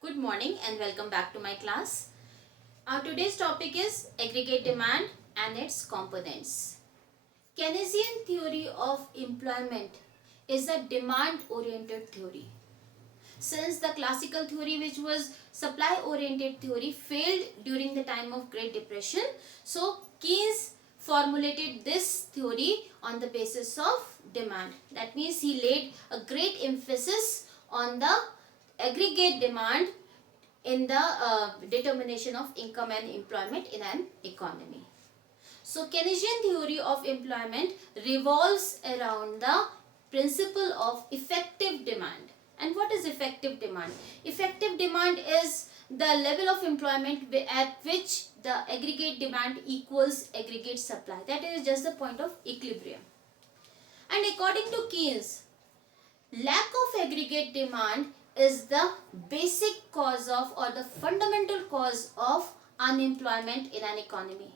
Good morning and welcome back to my class. Our today's topic is aggregate demand and its components. Keynesian theory of employment is a demand-oriented theory. Since the classical theory, which was supply-oriented theory, failed during the time of Great Depression, so Keynes formulated this theory on the basis of demand. That means he laid a great emphasis on the aggregate demand in the determination of income and employment in an economy. So Keynesian theory of employment revolves around the principle of effective demand. And what is effective demand? Effective demand is the level of employment at which the aggregate demand equals aggregate supply. That is just the point of equilibrium. And according to Keynes, lack of aggregate demand is the basic cause of or the fundamental cause of unemployment in an economy.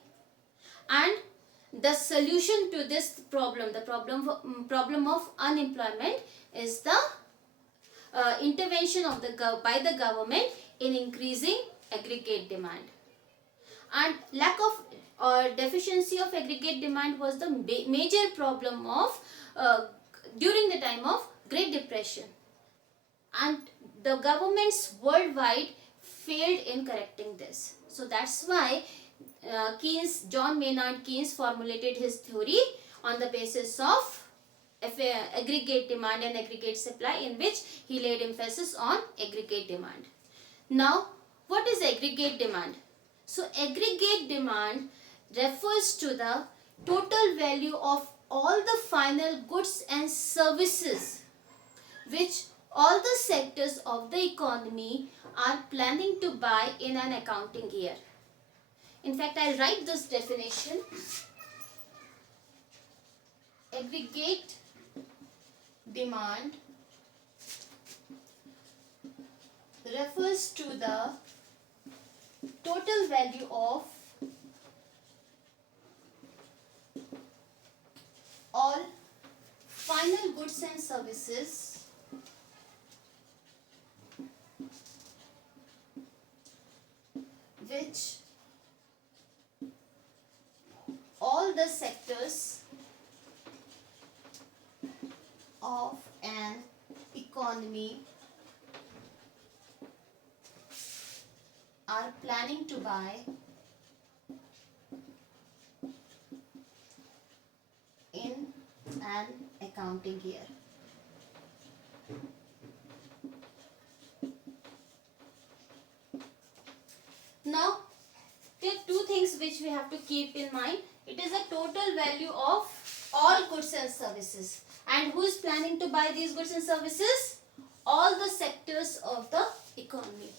And the solution to this problem, the problem of unemployment, is the intervention of by the government in increasing aggregate demand. And lack of or deficiency of aggregate demand was the major problem of during the time of Great Depression, and the governments worldwide failed in correcting this. So that's why John Maynard Keynes formulated his theory on the basis of aggregate demand and aggregate supply, in which he laid emphasis on aggregate demand. Now, what is aggregate demand? So aggregate demand refers to the total value of all the final goods and services which all the sectors of the economy are planning to buy in an accounting year. In fact, I'll write this definition. Aggregate demand refers to the total value of all final goods and services which all the sectors of an economy are planning to buy in an accounting year. Now, there are two things which we have to keep in mind. It is a total value of all goods and services. And who is planning to buy these goods and services? All the sectors of the economy.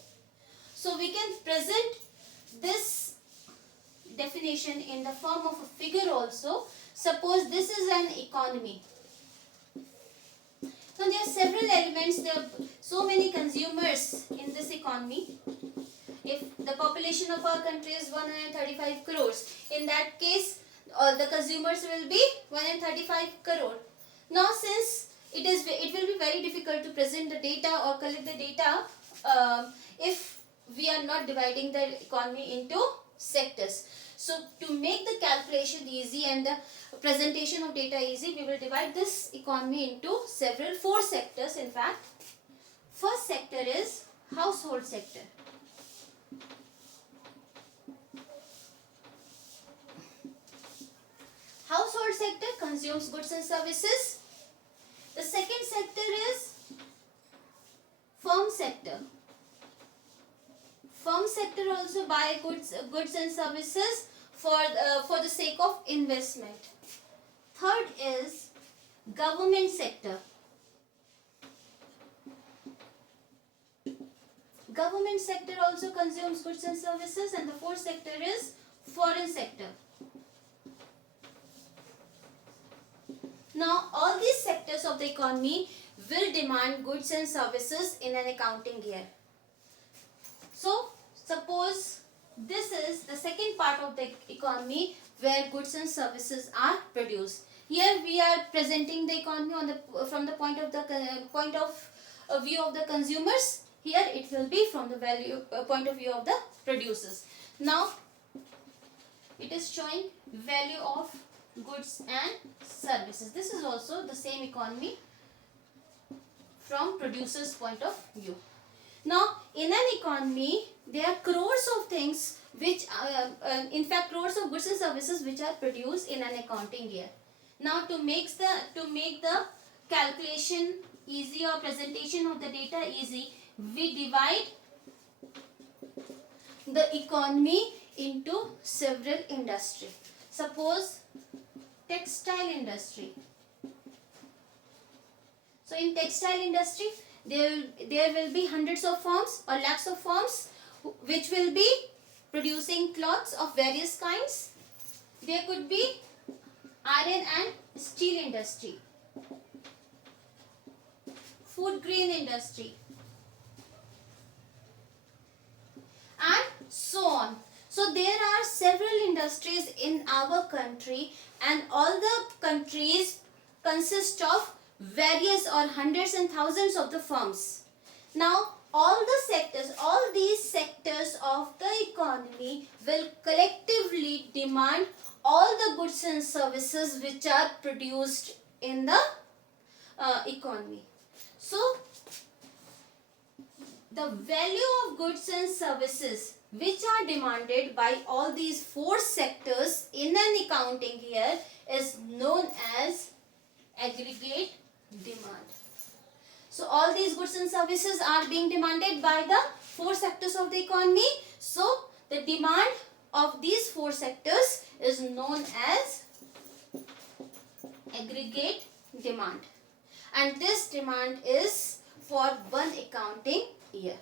So we can present this definition in the form of a figure also. Suppose this is an economy. Now there are several elements, there are so many consumers in this economy. If the population of our country is 135 crores, in that case the consumers will be 135 crore. Now since it will be very difficult to present the data or collect the data if we are not dividing the economy into sectors. So to make the calculation easy and the presentation of data easy, we will divide this economy into four sectors in fact. First sector is household sector. Household sector consumes goods and services. The second sector is firm sector. Firm sector also buy goods and services for the sake of investment. Third is government sector. Government sector also consumes goods and services, and the fourth sector is foreign sector. Now, all these sectors of the economy will demand goods and services in an accounting year. So, suppose this is the second part of the economy where goods and services are produced. Here we are presenting the economy from the point of view of the consumers. Here it will be from the value point of view of the producers. Now it is showing value of goods and services. This is also the same economy from producers point of view. Now in an economy there are crores of things which in fact crores of goods and services which are produced in an accounting year. Now to make the calculation easy or presentation of the data easy, we divide the economy into several industry. Suppose textile industry. So in textile industry there will be hundreds of firms or lakhs of firms which will be producing cloths of various kinds. There could be iron and steel industry, food grain industry, and so on. So there are several industries in our country, and all the countries consist of various or hundreds and thousands of the firms. Now all these sectors of the economy will collectively demand all the goods and services which are produced in the economy. So the value of goods and services which are demanded by all these four sectors in an accounting year is known as aggregate demand. So all these goods and services are being demanded by the four sectors of the economy. So the demand of these four sectors is known as aggregate demand, and this demand is for one accounting year.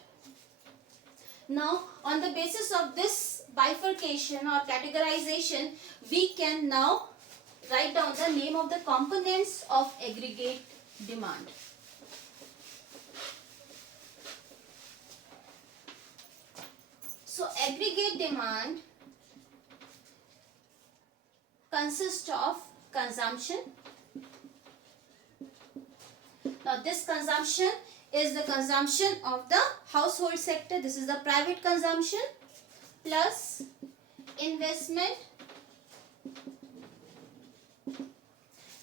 Now on the basis of this bifurcation or categorization, we can now write down the name of the components of aggregate demand. So aggregate demand consists of consumption. Now this consumption is the consumption of the household sector. This is the private consumption plus investment.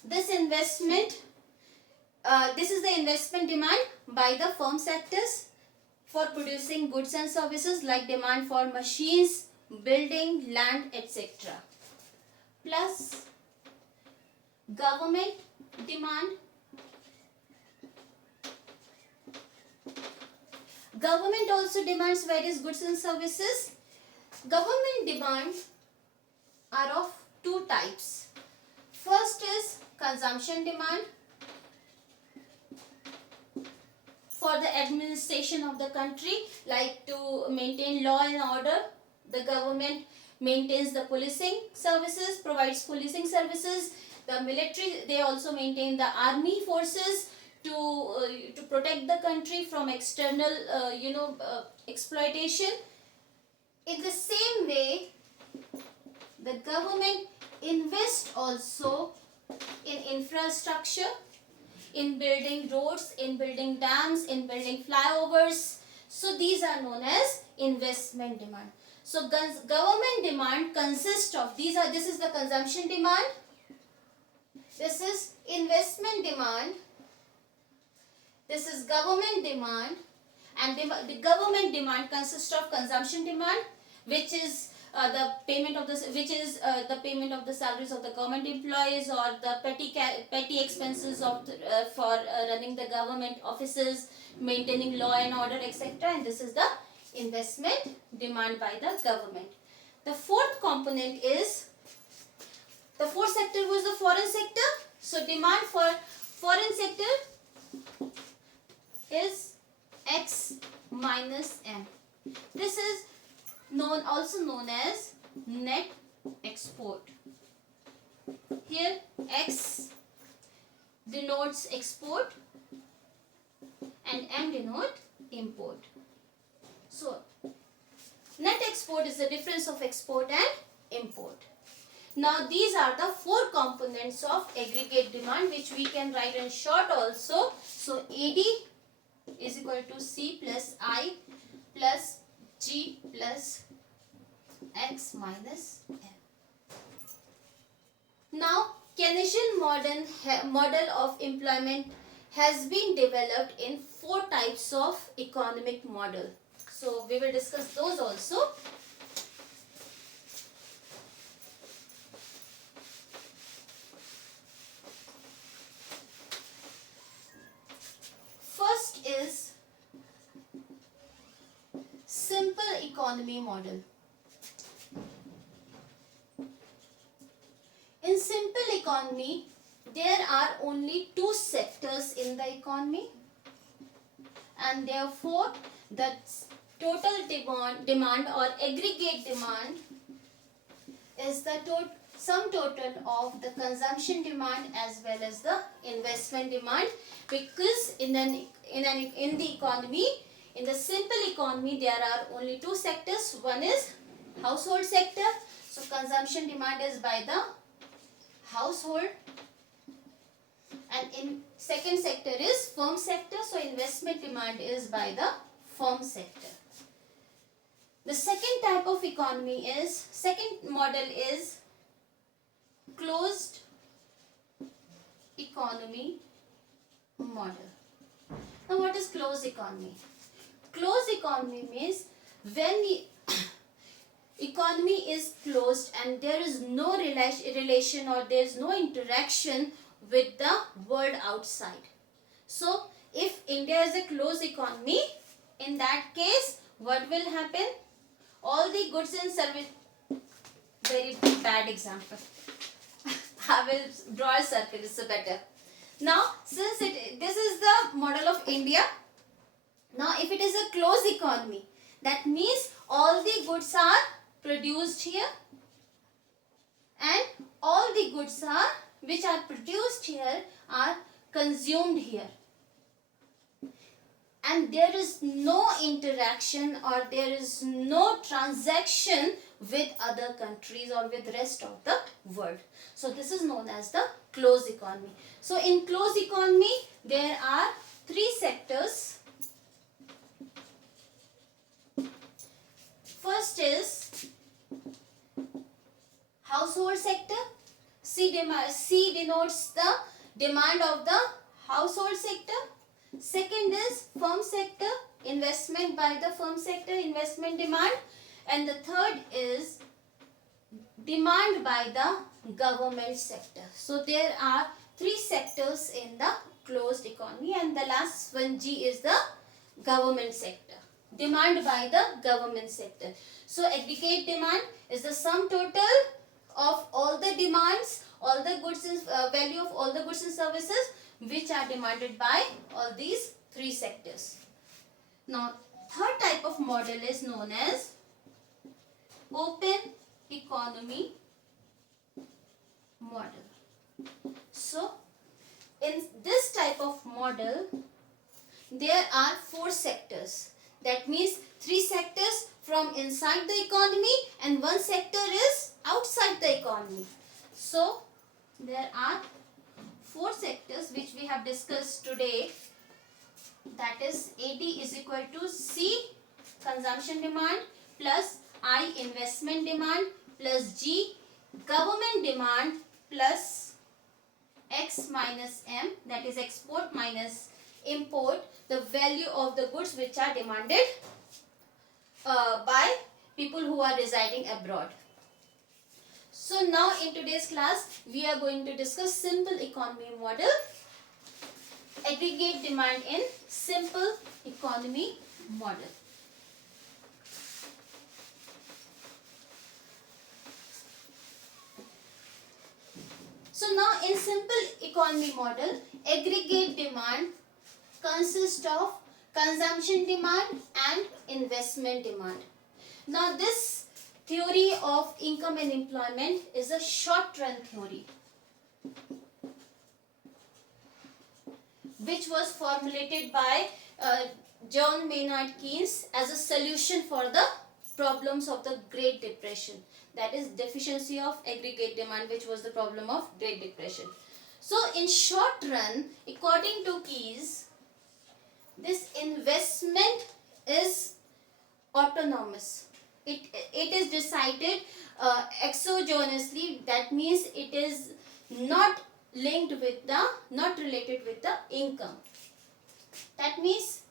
This is the investment demand by the firm sectors for producing goods and services, like demand for machines, building, land, etc. Plus government demand. Government also demands various goods and services. Government demands are of two types. First is consumption demand for the administration of the country, like to maintain law and order. The government maintains the policing services, provides policing services. The military, they also maintain the army forces to protect the country from external exploitation. In the same way, the government invests also in infrastructure, in building roads, in building dams, in building flyovers. So these are known as investment demand. So government demand consists of this is the consumption demand, this is investment demand, this is government demand, and the government demand consists of consumption demand, which is the payment of the salaries of the government employees, or the petty expenses of for running the government offices, maintaining law and order, etc. And this is the investment demand by the government. The fourth component is the fourth sector was the foreign sector. So demand for foreign sector is X minus M. This is also known as net export. Here X denotes export and M denotes import. So net export is the difference of export and import. Now these are the four components of aggregate demand, which we can write in short also. So AD is equal to C plus I plus G plus X minus M. Now, Keynesian model of employment has been developed in 4 types of economic model. So, we will discuss those also. First is simple economy model. In simple economy, there are only 2 sectors in the economy, and therefore the total demand or aggregate demand is the sum total of the consumption demand as well as the investment demand, because in the economy, in the simple economy, there are only 2 sectors. One is household sector, so consumption demand is by the household, and in second sector is firm sector, so investment demand is by the firm sector. The second type of economy is, second model is closed economy model. Now what is closed economy? Closed economy means when the economy is closed and there is no relation or there is no interaction with the world outside. So if India is a closed economy, in that case what will happen? All the goods and service, very bad example. I will draw a circle, it's better. Now since this is the model of India, now if it is a closed economy, that means all the goods are produced here and all the goods which are produced here are consumed here, and there is no interaction or there is no transaction with other countries or with rest of the world. So this is known as the closed economy. So in closed economy there are 3 sectors. First is household sector. C denotes the demand of the household sector. Second is firm sector, investment by the firm sector, investment demand. And the third is demand by the government sector. So there are 3 sectors in the closed economy, and the last one, G, is the government sector. Demand by the government sector. So aggregate demand is the sum total of all the demands, all the goods and value of all the goods and services which are demanded by all these 3 sectors. Now third type of model is known as open economy model. So in this type of model there are 4 sectors. That means 3 sectors from inside the economy and 1 sector is outside the economy. So there are 4 sectors which we have discussed today. That is AD is equal to C consumption demand plus I investment demand plus G government demand plus X minus M, that is export minus import, the value of the goods which are demanded by people who are residing abroad. So now in today's class we are going to discuss simple economy model, aggregate demand in simple economy model. So now in simple economy model, aggregate demand consists of consumption demand and investment demand. Now this theory of income and employment is a short run theory which was formulated by John Maynard Keynes as a solution for the problems of the Great Depression, that is deficiency of aggregate demand, which was the problem of Great Depression. So in short run, according to Keynes, this investment is autonomous. It is decided exogenously. That means it is not not related with the income. That means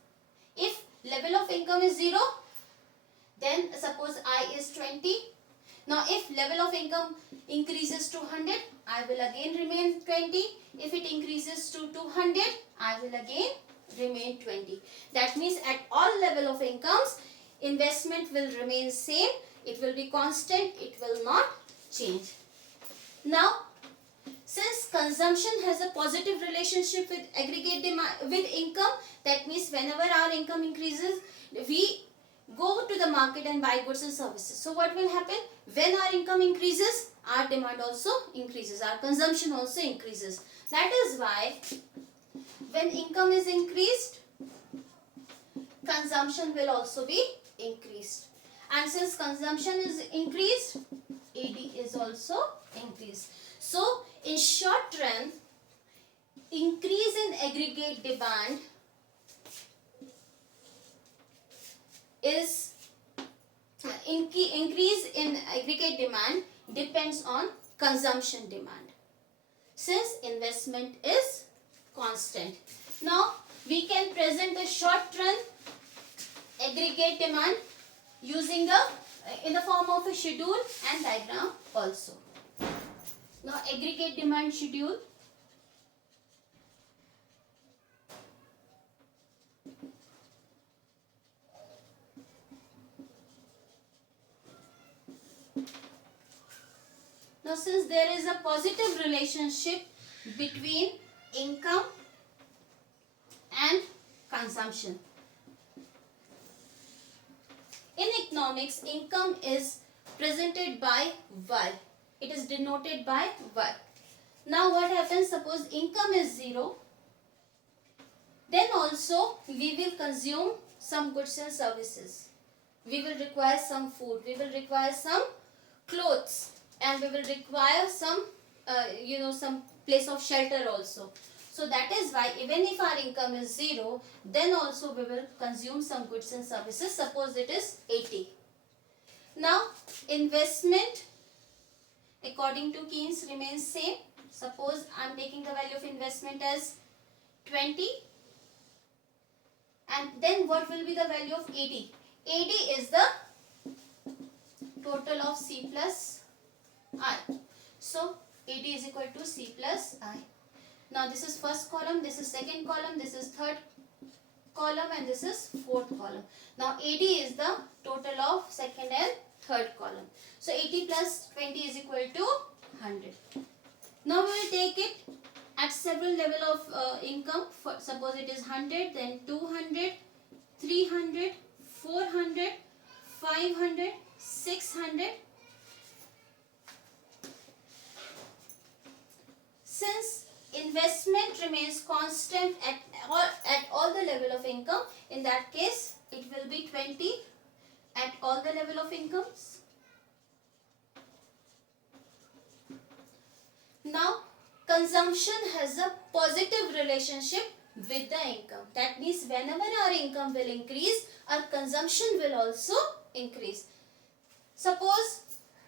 if level of income is 0, then suppose I is 20. Now if level of income increases to 100, I will again remain 20. If it increases to 200, I will again remain 20. That means at all level of incomes, investment will remain same. It will be constant. It will not change. Now, since consumption has a positive relationship with aggregate demand, with income, that means whenever our income increases, we go to the market and buy goods and services. So what will happen? When our income increases, our demand also increases, our consumption also increases. That is why when income is increased, consumption will also be increased. And since consumption is increased, AD is also increased. So in short run, increase in aggregate demand is increase in aggregate demand depends on consumption demand, since investment is constant. Now we can present the short run aggregate demand using in the form of a schedule and diagram also. Now aggregate demand schedule. Now since there is a positive relationship between income and consumption. In economics, income is presented by Y. It is denoted by Y. Now what happens? Suppose income is 0. Then also we will consume some goods and services. We will require some food. We will require some clothes. And we will require some, some place of shelter also. So that is why even if our income is 0, then also we will consume some goods and services. Suppose it is 80. Now investment according to Keynes remains same. Suppose I am taking the value of investment as 20. And then what will be the value of AD? AD is the total of C plus I. So AD is equal to C plus I. Now this is first column, this is second column, this is third column, and this is fourth column. Now AD is the total of second and third column. So 80 plus 20 is equal to 100. Now we will take it at several level of income. Suppose it is 100, then 200, 300, 400, 500, 600. Since investment remains constant at all the level of income, in that case it will be 20 at all the level of incomes. Now consumption has a positive relationship with the income. That means whenever our income will increase, our consumption will also increase. Suppose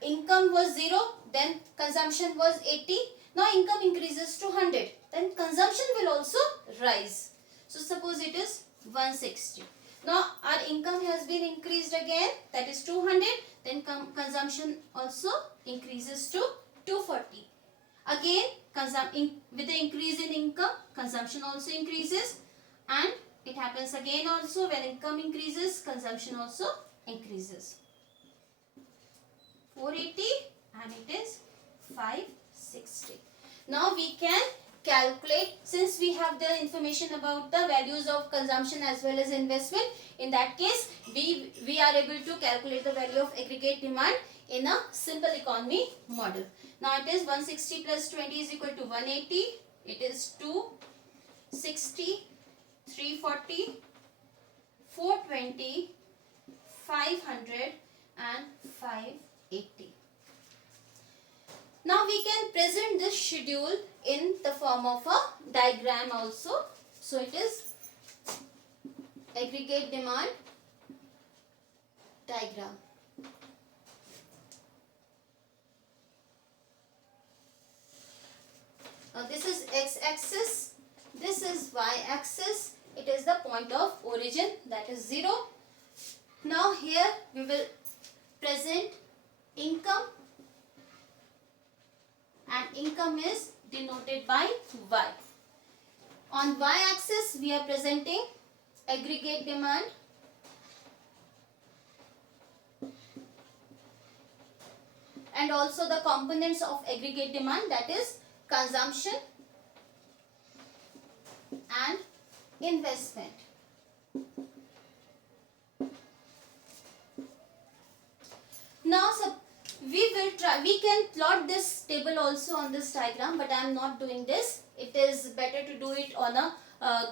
income was 0, then consumption was 80. Now income increases to 100, then consumption will also rise. So suppose it is 160. Now our income has been increased again, that is 200, then consumption also increases to 240. Again with the increase in income, consumption also increases, and it happens again also when income increases, consumption also increases. 480 and it is 560. Now we can calculate, since we have the information about the values of consumption as well as investment. In that case, we are able to calculate the value of aggregate demand in a simple economy model. Now it is 160 plus 20 is equal to 180. It is 260, 340, 420, 500 and 580. Now we can present this schedule in the form of a diagram also. So it is aggregate demand diagram. Now this is x-axis, this is y-axis, it is the point of origin, that is 0. Now here we will present income, and income is denoted by y. On y-axis we are presenting aggregate demand, and also the components of aggregate demand, that is consumption and investment. Now we can plot this table also on this diagram, but I am not doing this. It is better to do it on a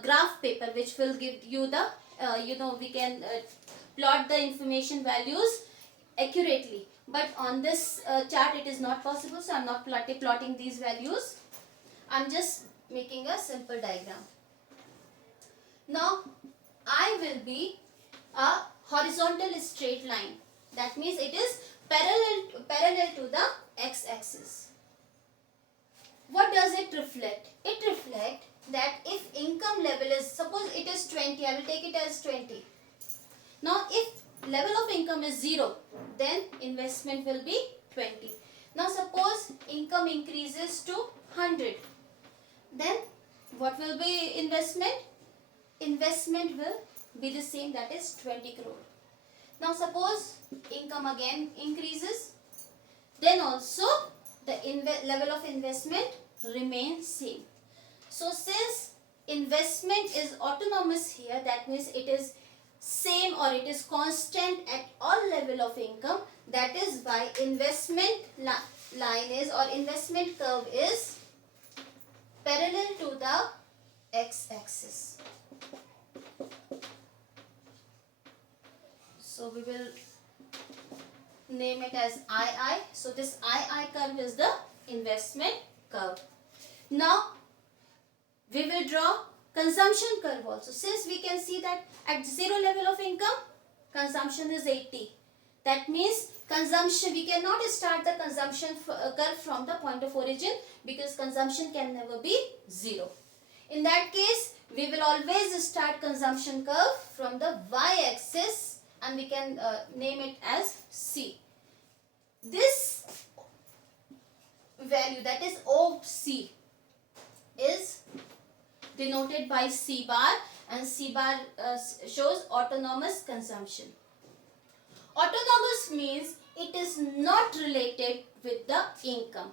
graph paper, which will give you the we can plot the information values accurately. But on this chart it is not possible, so I am not plotting these values. I am just making a simple diagram. Now I will be a horizontal straight line. That means it is parallel to the x-axis. What does it reflect? It reflects that if income level is, suppose it is 20, I will take it as 20. Now if level of income is 0, then investment will be 20. Now suppose income increases to 100, then what will be investment? Investment will be the same, that is 20 crore. Now suppose income again increases, then also the level of investment remains same. So since investment is autonomous here, that means it is same or it is constant at all level of income. That is why investment line is, or investment curve is parallel to the x-axis. So we will name it as II. So this II curve is the investment curve. Now we will draw consumption curve also. Since we can see that at 0 level of income, consumption is 80. That means consumption, we cannot start the consumption curve from the point of origin, because consumption can never be 0. In that case, we will always start consumption curve from the y-axis, and we can name it as C. This value, that is OC, is denoted by C bar, and C bar shows autonomous consumption. Autonomous means it is not related with the income.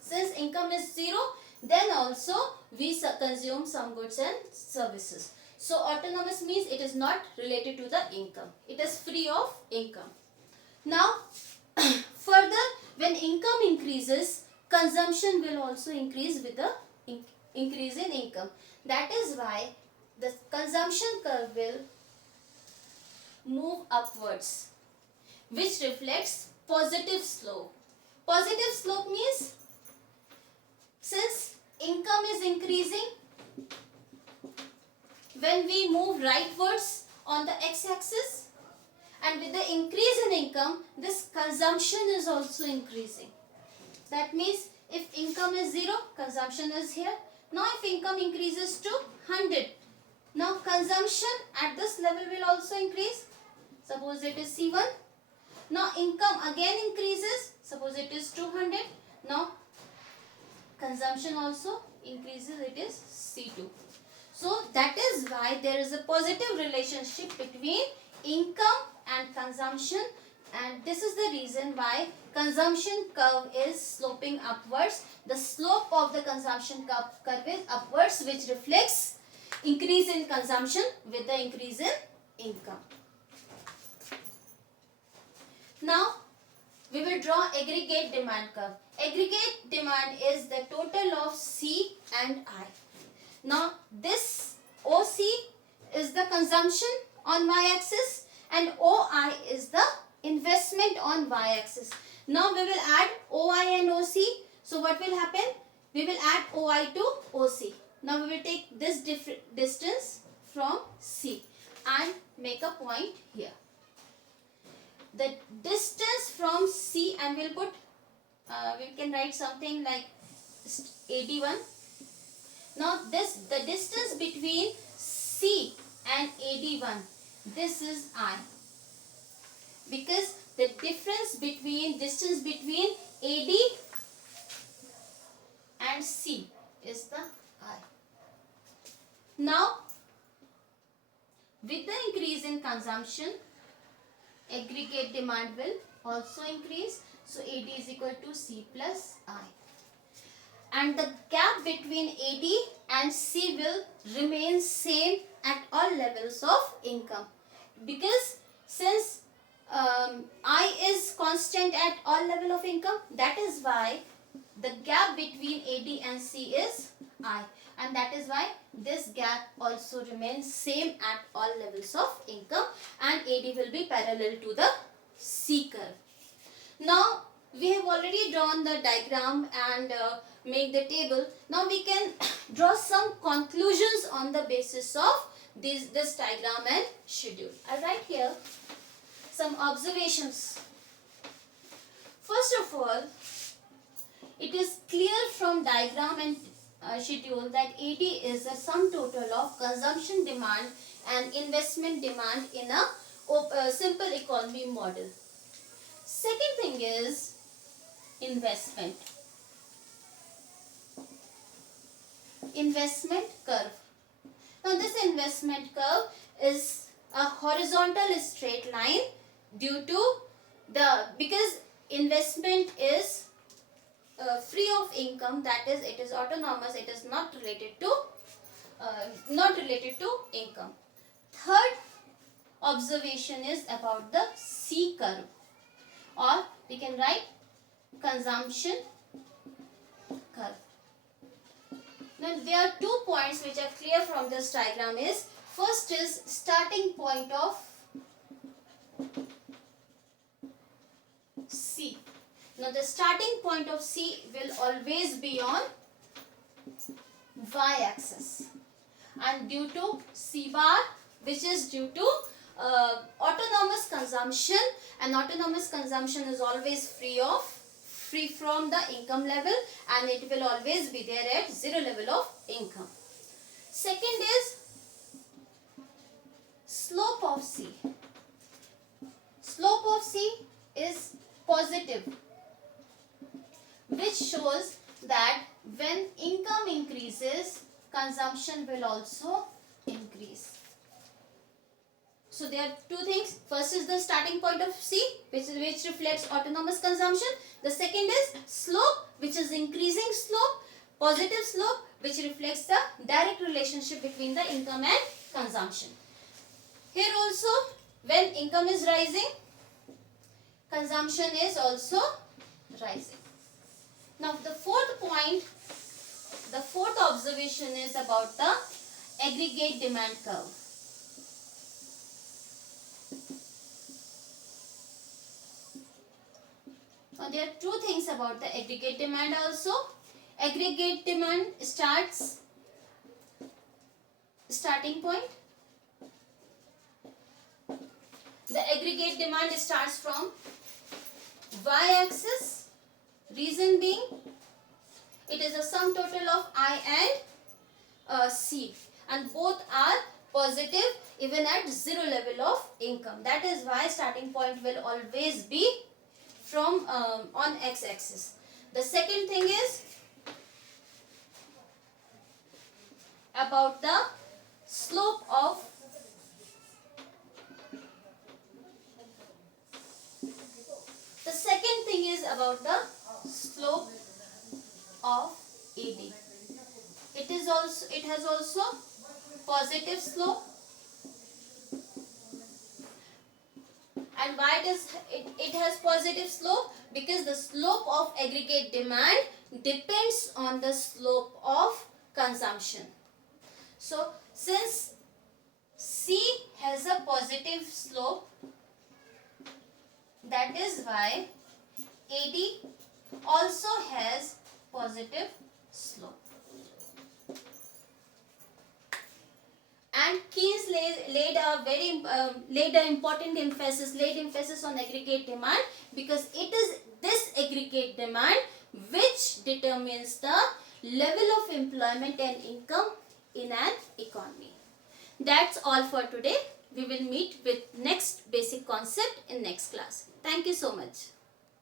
Since income is 0, then also we consume some goods and services. So autonomous means it is not related to the income. It is free of income. Now further, when income increases, consumption will also increase with the increase in income. That is why the consumption curve will move upwards, which reflects positive slope. Positive slope means since income is increasing, when we move rightwards on the x-axis, and with the increase in income, this consumption is also increasing. That means if income is 0, consumption is here. Now if income increases to 100, now consumption at this level will also increase. Suppose it is C1. Now income again increases. Suppose it is 200. Now consumption also increases. It is C2. So that is why there is a positive relationship between income and consumption, and this is the reason why consumption curve is sloping upwards. The slope of the consumption curve is upwards, which reflects increase in consumption with the increase in income. Now we will draw aggregate demand curve. Aggregate demand is the total of C and I. Now this OC is the consumption on y-axis, and OI is the investment on y-axis. Now we will add OI and OC. So what will happen? We will add OI to OC. Now we will take this distance from C. and make a point here. The distance from C, and we'll put, we can write something like AD1. Now the distance between C and AD1, this is I, because the distance between AD and C is the I. Now with the increase in consumption, aggregate demand will also increase. So AD is equal to C plus I. And the gap between AD and C will remain same at all levels of income, because since I is constant at all level of income, that is why the gap between AD and C is I, and that is why this gap also remains same at all levels of income, and AD will be parallel to the C curve. Now we have already drawn the diagram and make the table. Now we can draw some conclusions on the basis of this diagram and schedule. I write here some observations. First of all, it is clear from diagram and schedule that AD is the sum total of consumption demand and investment demand in a simple economy model. Second thing is investment curve. Now this investment curve is a horizontal straight line due to because investment is free of income, that is it is autonomous, it is not related to income. Third observation is about the C curve, or we can write consumption curve. Now there are 2 points which are clear from this diagram. Is first is starting point of C. Now the starting point of C will always be on y-axis, and due to C bar, which is due to autonomous consumption, and autonomous consumption is always free from the income level, and it will always be there at zero level of income. Second is slope of C. Slope of C is positive, which shows that when income increases, consumption will also increase. So there are 2 things. First is the starting point of C, which reflects autonomous consumption. The second is slope, which is increasing slope, positive slope, which reflects the direct relationship between the income and consumption. Here also, when income is rising, consumption is also rising. Now the fourth observation is about the aggregate demand curve. Now there are 2 things about the aggregate demand also. Aggregate demand starting point. The aggregate demand starts from y-axis. Reason being, it is a sum total of I and C, and both are positive even at zero level of income. That is why starting point will always be from on x-axis. The second thing is about the slope of AD. It has also positive slope. And why it has positive slope? Because the slope of aggregate demand depends on the slope of consumption. So since C has a positive slope, that is why AD also has positive slope. And Keynes laid an important emphasis on aggregate demand, because it is this aggregate demand which determines the level of employment and income in an economy. That's all for today. We will meet with next basic concept in next class. Thank you so much.